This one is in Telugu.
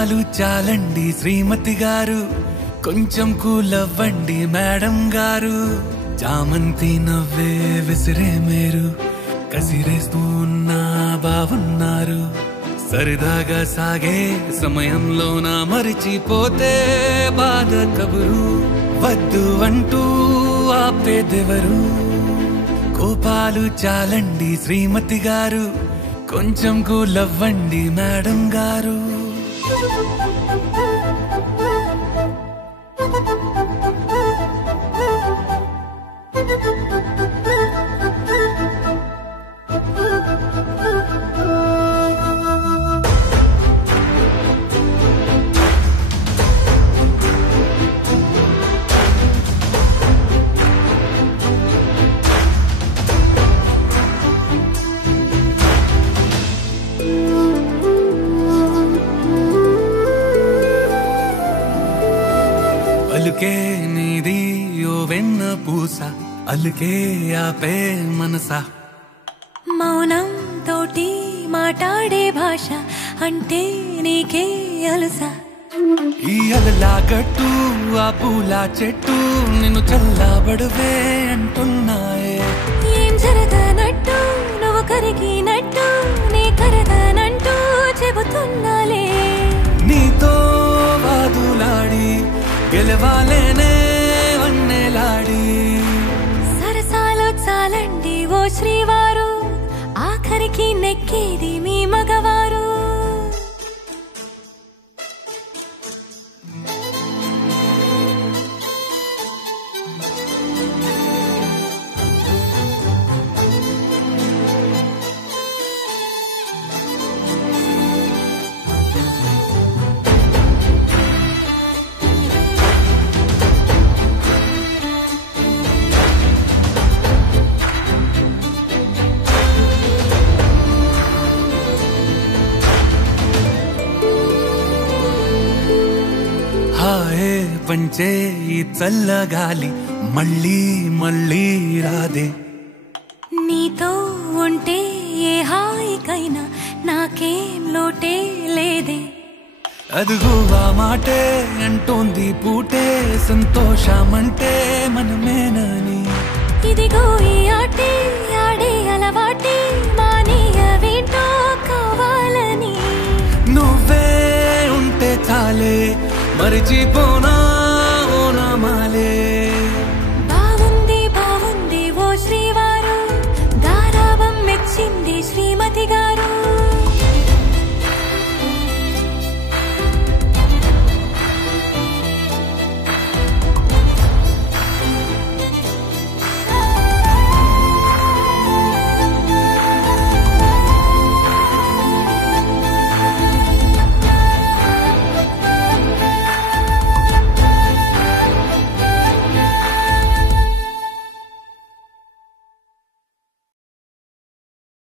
కోపాలు చాలండి శ్రీమతి గారు, కొంచెం కూలవ్వండి మేడం గారు. చామంతి నవ్వే విసిరే మేరు, కసిరేస్తూ ఉన్నా బావున్నారు. సరదాగా సాగే సమయంలోన మరిచిపోతే బాధ కబురు, వద్దు అంటూ ఆపేదెవరు. కోపాలు చాలండి శ్రీమతి గారు, కొంచెం కూలవ్వండి మేడం గారు. అలుకే నీది ఓ వెన్న పూస, అలుకే ఆపే మనసా. మౌనం తోటి మాట్లాడే భాష అంటే నీకే అలుసా. ఈ అలలా గట్టు ఆ పూల చెట్టు నిన్ను చల్లబడువే అంటున్నాయే. ఏం జరగనట్టు నువ్వు కరిగినట్టు నీ కరగనంటూ చెబుతున్నాలే. నీతో వాదులాడి గెలవాలేనే వన్నెలాడి. సరసాలు చాలండి ఓ శ్రీవారు, ఆఖరికి నెక్కేది మీ మగవారు. హాయే పంచే ఈ చల్లగాలి మళ్ళీ మళ్ళీ రాదే. నీతో ఉంటే ఏ హాయికైనా నాకేం లోటే లేదే. అదుగు ఆ మాటే అంటోంది పూటే, సంతోషమంటే మనమేనని. ఇదిగో ఈ ఆటే ఆడే అలవాటే మానేయవేంటో కావాలని. నువ్వే ఉంటే చాలే మరిచిపోనా